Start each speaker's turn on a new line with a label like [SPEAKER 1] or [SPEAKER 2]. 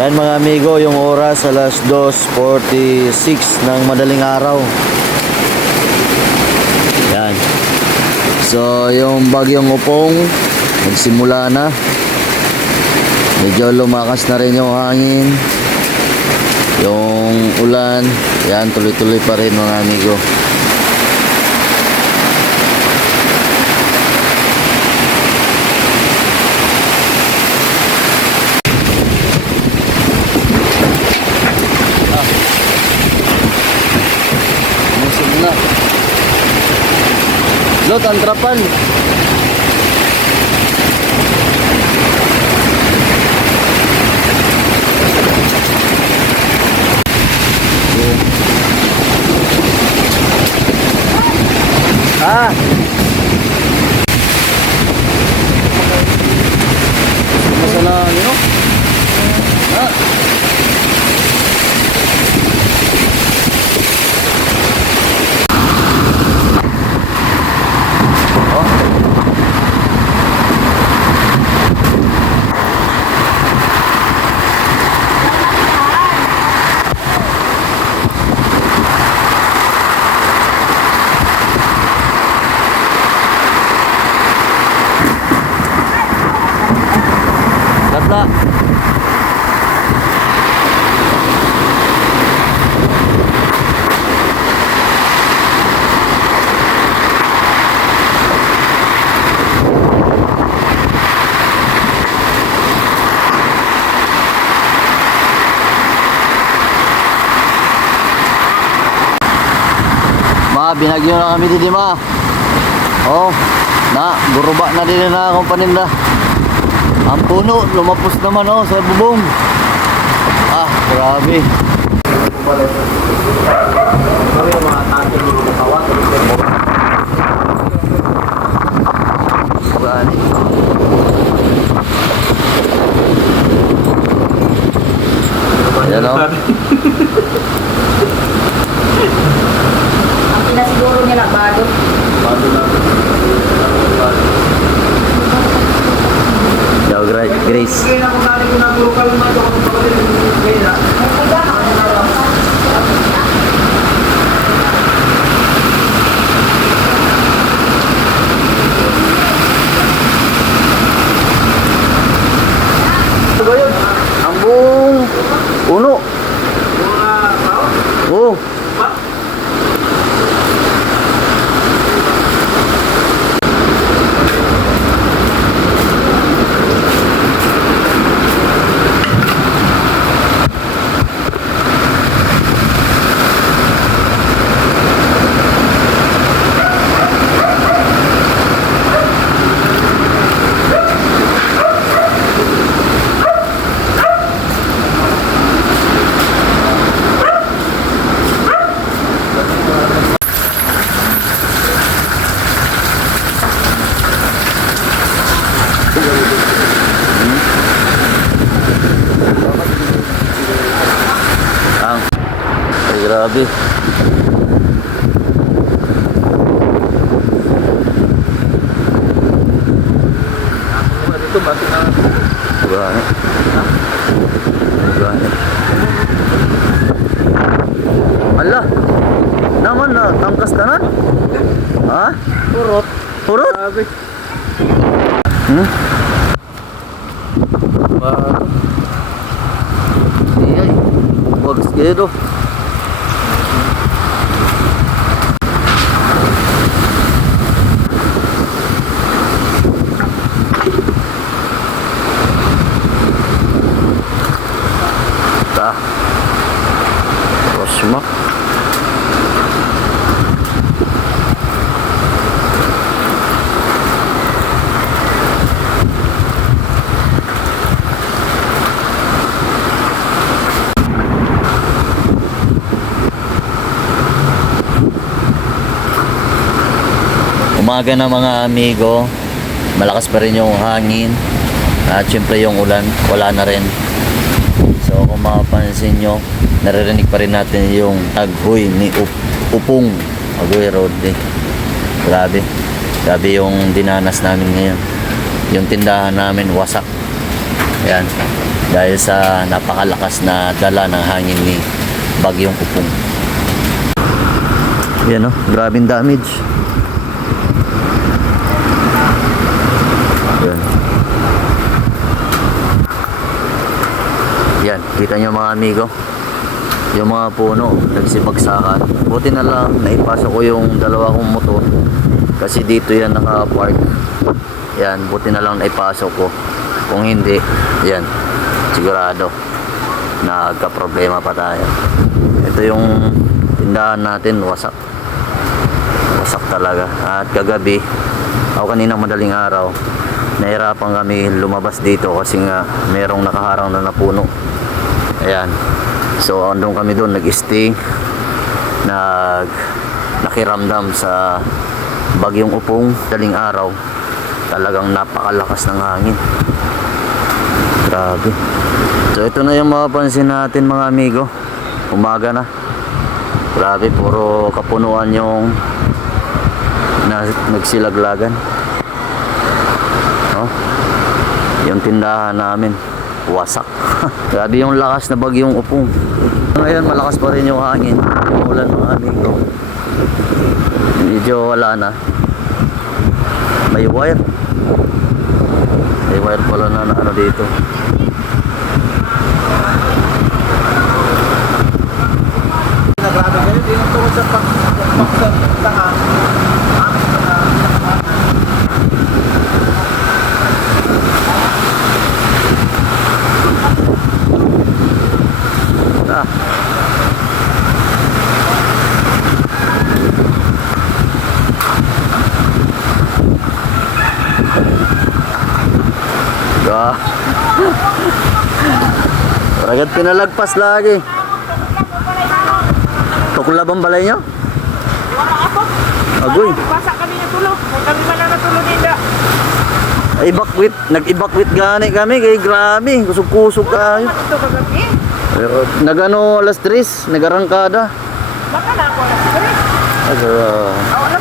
[SPEAKER 1] Yan mga amigo, yung oras alas 2.46 ng madaling araw. Yan. So, yung bagyong upong, nagsimula na. Medyo lumakas na rin yung hangin. Yung ulan, yan, tuloy-tuloy pa rin mga amigo. Musim na. Lot, ang trapal. Ma, binagyo na kami dito, ma. Oh, na, guruba na din na akong paninda. Ang puno, lumapos naman oh, sa bubong. Ah, grabe. Grabe. Yan oh.
[SPEAKER 2] Ang pinasiguro nila bago.
[SPEAKER 1] Yo, Gra- Grace. Ano ba yun? Ang buong puno. Oo. Ang. Ay, grabe. Grabe. Grabe. Ala. Naman na, tangkas ka na? Ha?
[SPEAKER 3] Purot.
[SPEAKER 1] Purot?
[SPEAKER 3] Grabe.
[SPEAKER 1] Hmm?
[SPEAKER 3] Bago.
[SPEAKER 1] Iyay. Wagas kayo Umaga na mga amigo, malakas pa rin yung hangin at syempre yung ulan, wala na rin. So kung mapapansin nyo, naririnig pa rin natin yung taghoy ni Up Upong Agoy Road eh. Grabe. Grabe yung dinanas namin ngayon. Yung tindahan namin wasak. Ayan. Dahil sa napakalakas na dala ng hangin ni Bagyong Upong. Yan oh, grabing damage. Yan. Yan, kita nyo mga amigo. Yung mga puno, nagsibagsakan. Buti na lang, naipasok ko yung dalawa kong motor. Kasi dito yan naka-park. Yan, buti na lang naipasok ko. Kung hindi, yan, sigurado, nagka-problema pa tayo. Ito yung tindahan natin, wasak. Wasak talaga. At kagabi, ako kanina madaling araw, nahirapan kami lumabas dito kasi nga merong nakaharang na na puno. Ayan. So, andun kami doon, nag-stay, nag nakiramdam sa bagyong upong daling araw. Talagang napakalakas ng hangin. Grabe. So, ito na yung mapapansin natin mga amigo. Umaga na. Grabe, puro kapunuan yung na nagsilaglagan. No? Yung tindahan namin, wasak. Grabe yung lakas na bagyong upong. Ngayon, malakas pa rin yung hangin. Umulan mga amigo. Medyo wala na. May wire. May wire pala na, ano dito.
[SPEAKER 2] Nagrabe kayo, di nang tungkol sa sa daan.
[SPEAKER 1] Ah. Ah. Agad pinalagpas lagi. Tukla bang balay nyo?
[SPEAKER 3] Wala ako.
[SPEAKER 1] Agoy.
[SPEAKER 3] Basa kami ng tulog. Kami man na natulog nila.
[SPEAKER 1] Evacuate, nag-evacuate gani kami kay grabe, kusog-kusog kayo. Pero nagano alas 3, nagarangkada.
[SPEAKER 3] Baka na ako na siguro.
[SPEAKER 1] Aga,
[SPEAKER 3] Ako na